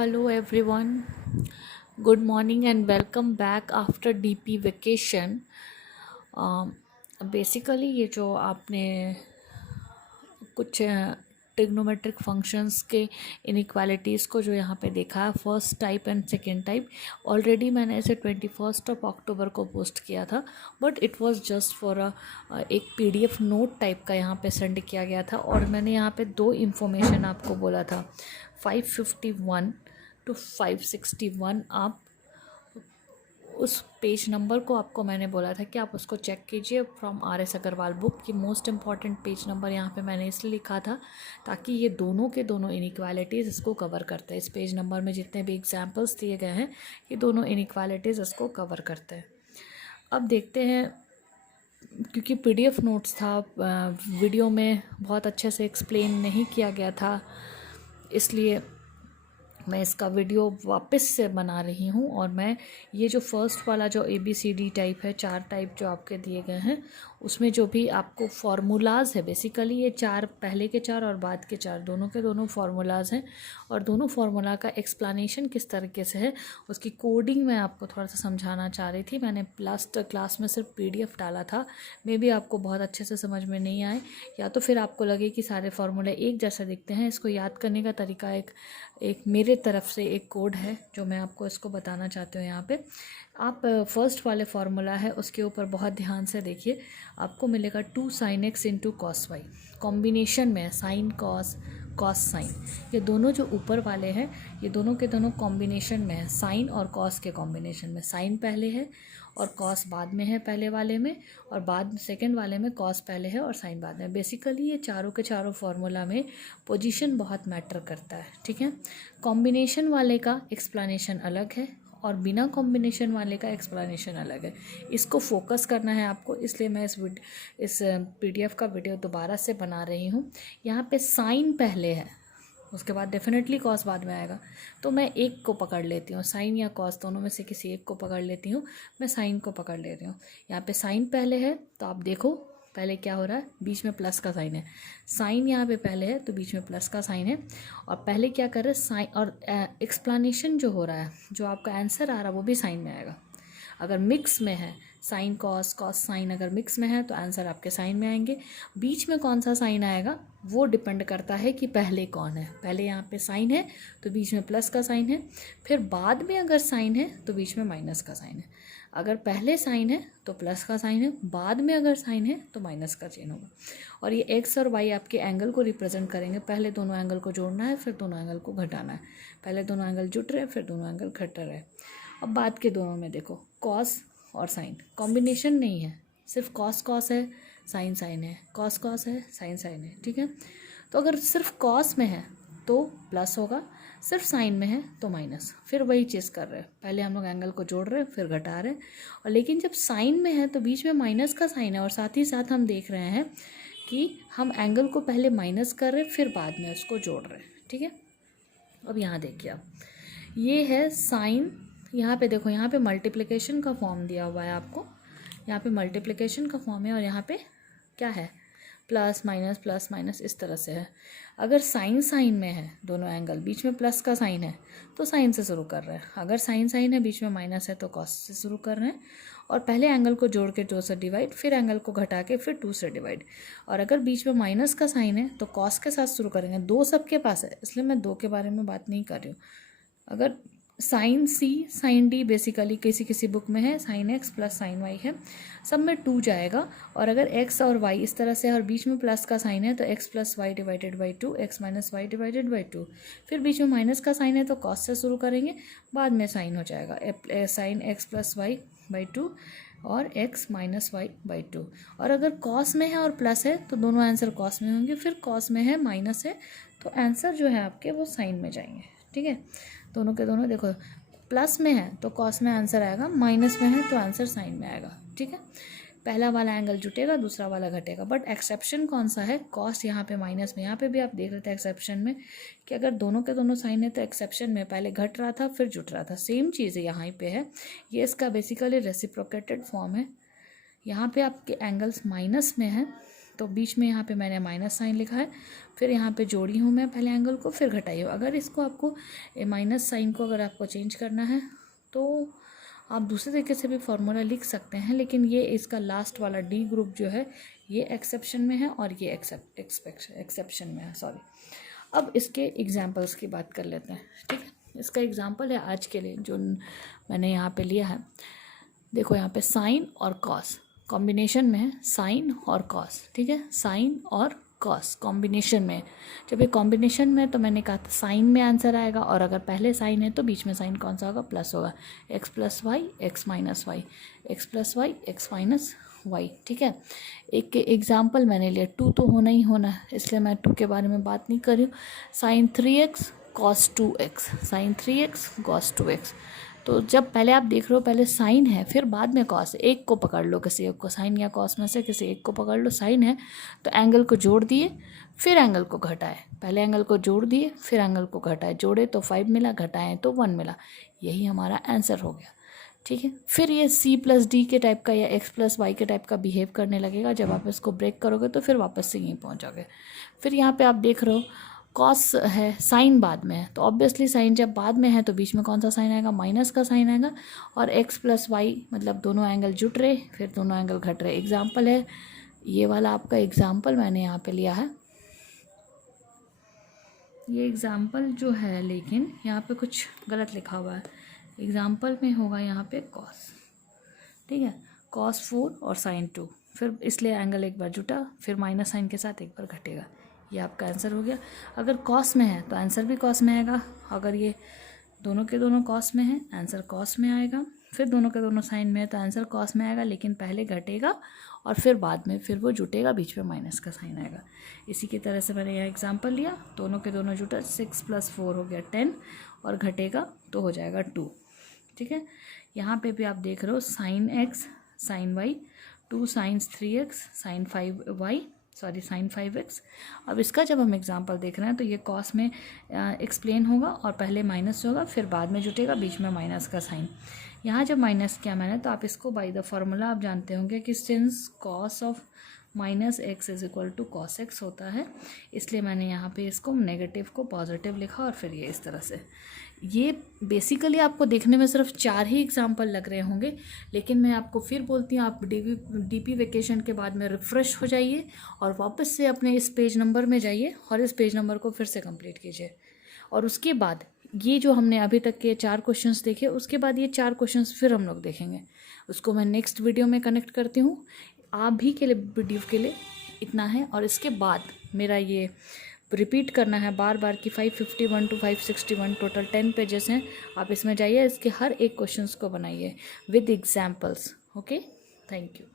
Hello everyone. Good morning and welcome back after DP vacation. Basically ये जो आपने कुछ ट्रिग्नोमेट्रिक फंक्शंस के इनइक्वालिटीज़ को जो यहाँ पे देखा है, first type and second type, already मैंने इसे 21 अक्टूबर को पोस्ट किया था, but it was just for एक PDF नोट टाइप का यहाँ पे सेंड किया गया था। और मैंने यहाँ पे दो इन्फॉर्मेशन आपको बोला था, 551 to 561। आप उस पेज नंबर को आपको मैंने बोला था कि आप उसको चेक कीजिए फ्रॉम RS अग्रवाल बुक की। मोस्ट इम्पॉर्टेंट पेज नंबर यहाँ पे मैंने इसलिए लिखा था ताकि ये दोनों के दोनों इनइक्वालिटीज़ इसको कवर करते हैं। इस पेज नंबर में जितने भी एग्जांपल्स दिए गए हैं, ये दोनों इनइक्वालिटीज़ इसको कवर करते हैं। अब देखते हैं, क्योंकि PDF नोट्स था, वीडियो में बहुत अच्छे से एक्सप्लेन नहीं किया गया था, इसलिए मैं इसका वीडियो वापस से बना रही हूँ। और मैं ये जो फर्स्ट वाला जो ABCD टाइप है, 4 टाइप जो आपके दिए गए हैं, उसमें जो भी आपको फार्मूलाज है, बेसिकली ये 4, पहले के 4 और बाद के 4 दोनों के दोनों फार्मूलाज हैं। और दोनों फार्मूला का एक्सप्लेनेशन किस तरीके से है, उसकी कोडिंग मैं आपको थोड़ा सा समझाना चाह रही थी। मैंने लास्ट क्लास में सिर्फ PDF डाला था, मे बी आपको बहुत अच्छे से समझ में नहीं आए, या तो फिर आपको लगे कि सारे फार्मूले एक जैसे दिखते हैं। इसको याद करने का तरीका एक मेरे तरफ से एक कोड है जो मैं आपको इसको बताना चाहती हूँ। यहाँ पे आप फर्स्ट वाले फार्मूला है उसके ऊपर बहुत ध्यान से देखिए, आपको मिलेगा 2 sin x into cos y. Combination में साइन कॉस, कॉस साइन, ये दोनों जो ऊपर वाले हैं ये दोनों के दोनों कॉम्बिनेशन में है। साइन और कॉस के कॉम्बिनेशन में साइन पहले है और कॉस बाद में है पहले वाले में, और बाद सेकंड वाले में कॉस पहले है और साइन बाद में। बेसिकली ये चारों के चारों फार्मूला में पोजीशन बहुत मैटर करता है, ठीक है। कॉम्बिनेशन वाले का एक्सप्लेनेशन अलग है और बिना कॉम्बिनेशन वाले का एक्सप्लेनेशन अलग है। इसको फोकस करना है आपको, इसलिए मैं इस PDF का वीडियो दोबारा से बना रही हूँ। यहाँ पे साइन पहले है, उसके बाद डेफिनेटली कॉस बाद में आएगा, तो मैं एक को पकड़ लेती हूँ, साइन या कॉस दोनों में से किसी एक को पकड़ लेती हूँ। मैं साइन को पकड़ ले रही हूँ। यहाँ पे साइन पहले है तो आप देखो पहले क्या हो रहा है, बीच में प्लस का साइन है। साइन यहाँ पे पहले है तो बीच में प्लस का साइन है। और पहले क्या कर रहे हैं, साइन, और एक्सप्लेनेशन जो हो रहा है, जो आपका आंसर आ रहा है वो भी साइन में आएगा। अगर मिक्स में है, साइन कॉस, कॉस साइन अगर मिक्स में है तो आंसर आपके साइन में आएंगे। बीच में कौन सा साइन आएगा वो डिपेंड करता है कि पहले कौन है। पहले यहाँ पे साइन है तो बीच में प्लस का साइन है, फिर बाद में अगर साइन है तो बीच में माइनस का साइन है। अगर पहले साइन है तो प्लस का साइन है, बाद में अगर साइन है तो माइनस का चिन्ह होगा। और ये एक्स और वाई आपके एंगल को रिप्रेजेंट करेंगे। पहले दोनों एंगल को जोड़ना है, फिर दोनों एंगल को घटाना है। पहले दोनों एंगल जुट रहे, फिर दोनों एंगल घट रहे। अब बाद के दोनों में देखो, कॉस और साइन कॉम्बिनेशन नहीं है, सिर्फ कॉस कॉस है, साइन साइन है, कॉस कॉस है, साइन साइन है, ठीक है। तो अगर सिर्फ कॉस में है तो प्लस होगा, सिर्फ साइन में है तो माइनस। फिर वही चीज़ कर रहे हैं, पहले हम लोग एंगल को जोड़ रहे हैं फिर घटा रहे हैं। और लेकिन जब साइन में है तो बीच में माइनस का साइन है, और साथ ही साथ हम देख रहे हैं कि हम एंगल को पहले माइनस कर रहे हैं फिर बाद में उसको जोड़ रहे हैं, ठीक है। अब यहाँ देखिए आप, ये है साइन, यहाँ पे देखो, यहाँ पे मल्टीप्लिकेशन का फॉर्म दिया हुआ है आपको, यहाँ पे मल्टीप्लिकेशन का फॉर्म है, और यहाँ पे क्या है, प्लस माइनस इस तरह से है। अगर साइन साइन में है, दोनों एंगल बीच में प्लस का साइन है तो साइन से शुरू कर रहे हैं। अगर साइन साइन है बीच में माइनस है तो कॉस से शुरू कर रहे हैं, और पहले एंगल को जोड़ के 2 से डिवाइड, फिर एंगल को घटा के फिर 2 से डिवाइड। और अगर बीच में माइनस का साइन है तो कॉस के साथ शुरू करेंगे। 2 सबके पास है इसलिए मैं 2 के बारे में बात नहीं कर रही हूँ। अगर sine C sine D basically किसी किसी बुक में है sine x plus sine y है, सब में 2 जाएगा। और अगर x और y इस तरह से और बीच में प्लस का साइन है तो x plus y divided by 2, x minus y divided by 2। फिर बीच में माइनस का साइन है तो कॉस से शुरू करेंगे, बाद में साइन हो जाएगा sine x plus y by 2 और x माइनस वाई बाई 2। और अगर कॉस में है और प्लस है तो दोनों आंसर कॉस में होंगे, फिर कॉस में है माइनस है तो आंसर जो है आपके वो साइन में जाएंगे, ठीक है। दोनों के दोनों देखो, प्लस में है तो कॉस में आंसर आएगा, माइनस में है तो आंसर साइन में आएगा, ठीक है। पहला वाला एंगल जुटेगा, दूसरा वाला घटेगा। बट एक्सेप्शन कौन सा है, कॉस यहाँ पे माइनस में। यहाँ पे भी आप देख रहे थे एक्सेप्शन में कि अगर दोनों के दोनों साइन है तो एक्सेप्शन में पहले घट रहा था फिर जुट रहा था। सेम चीज़ यहाँ पे है, ये इसका बेसिकली रेसिप्रोकेटेड फॉर्म है। यहाँ पे आपके एंगल्स माइनस में है तो बीच में यहाँ पे मैंने माइनस साइन लिखा है, फिर यहाँ पे जोड़ी हूँ मैं पहले एंगल को, फिर घटाई हूँ। अगर इसको आपको माइनस साइन को अगर आपको चेंज करना है तो आप दूसरे तरीके से भी फार्मूला लिख सकते हैं, लेकिन ये इसका लास्ट वाला डी ग्रुप जो है ये एक्सेप्शन में है और ये एक्सेप्शन में है, सॉरी। अब इसके एग्जांपल्स की बात कर लेते हैं, ठीक है। इसका एग्जांपल है आज के लिए जो मैंने यहाँ पे लिया है। देखो यहाँ पे साइन और कॉस कॉम्बिनेशन में है, साइन और कॉस, ठीक है, साइन और कॉस कॉम्बिनेशन में। जब ये कॉम्बिनेशन में तो मैंने कहा था साइन में आंसर आएगा, और अगर पहले साइन है तो बीच में साइन कौन सा होगा, प्लस होगा। X plus y x minus y, x plus y x minus y, ठीक है। एक एग्जाम्पल मैंने लिया, 2 तो होना ही होना है, इसलिए मैं 2 के बारे में बात नहीं कर रही हूँ। Sine 3x cos 2x, sine 3x cos 2x। तो जब पहले आप देख रहे हो पहले साइन है फिर बाद में कॉस, एक को पकड़ लो, किसी एक को, साइन या कॉस में से किसी एक को पकड़ लो। साइन है तो एंगल को जोड़ दिए फिर एंगल को घटाए, पहले एंगल को जोड़ दिए फिर एंगल को घटाए, जोड़े तो 5 मिला, घटाएं तो 1 मिला, यही हमारा आंसर हो गया, ठीक है। फिर ये c प्लस डी के टाइप का या x प्लस वाई के टाइप का बिहेव करने लगेगा। जब आप इसको ब्रेक करोगे तो फिर वापस से यहीं पहुंचोगे। फिर यहाँ पे आप देख रहे हो कॉस है, साइन बाद में है, तो ऑब्वियसली साइन जब बाद में है तो बीच में कौन सा साइन आएगा, माइनस का साइन आएगा। और x प्लस वाई मतलब दोनों एंगल जुट रहे फिर दोनों एंगल घट रहे। एग्जाम्पल है ये वाला, आपका एग्जाम्पल मैंने यहाँ पे लिया है, ये एग्जाम्पल जो है, लेकिन यहाँ पे कुछ गलत लिखा हुआ है। एग्जाम्पल में होगा यहाँ पे कॉस, ठीक है, कॉस 4 और साइन 2, फिर इसलिए एंगल एक बार जुटा फिर माइनस साइन के साथ एक बार घटेगा, ये आपका आंसर हो गया। अगर कॉस में है तो आंसर भी कॉस में आएगा, अगर ये दोनों के दोनों कॉस में है आंसर कॉस में आएगा, फिर दोनों के दोनों साइन में है तो आंसर कॉस में आएगा, लेकिन पहले घटेगा और फिर बाद में फिर वो जुटेगा, बीच में माइनस का साइन आएगा। इसी की तरह से मैंने यहाँ एग्जांपल लिया, दोनों के दोनों जुटा, 6 + 4 हो गया 10 और घटेगा तो हो जाएगा 2, ठीक है। यहाँ पे भी आप देख रहे हो sine x sine y, 2 sines 3x sine 5y, sorry sine 5x। अब इसका जब हम एग्जांपल देख रहे हैं तो ये कॉस में एक्सप्लेन होगा और पहले माइनस होगा फिर बाद में जुटेगा, बीच में माइनस का साइन। यहाँ जब माइनस किया मैंने तो आप इसको बाय द फॉर्मूला आप जानते होंगे कि since cos of -x is equal to cos x होता है, इसलिए मैंने यहाँ पे इसको नेगेटिव को पॉजिटिव लिखा और फिर ये इस तरह से। ये बेसिकली आपको देखने में सिर्फ 4 ही एग्जाम्पल लग रहे होंगे, लेकिन मैं आपको फिर बोलती हूँ आप डीपी वेकेशन के बाद में रिफ़्रेश हो जाइए और वापस से अपने इस पेज नंबर में जाइए और इस पेज नंबर को फिर से कंप्लीट कीजिए। और उसके बाद ये जो हमने अभी तक के 4 क्वेश्चंस देखे, उसके बाद ये 4 क्वेश्चंस फिर हम लोग देखेंगे, उसको मैं नेक्स्ट वीडियो में कनेक्ट करती हूँ। आप भी के लिए वीडियो के लिए इतना है, और इसके बाद मेरा ये रिपीट करना है बार बार कि 551 to 561 टोटल 10 पेजेस हैं, आप इसमें जाइए, इसके हर एक क्वेश्चंस को बनाइए with examples. Okay, thank you.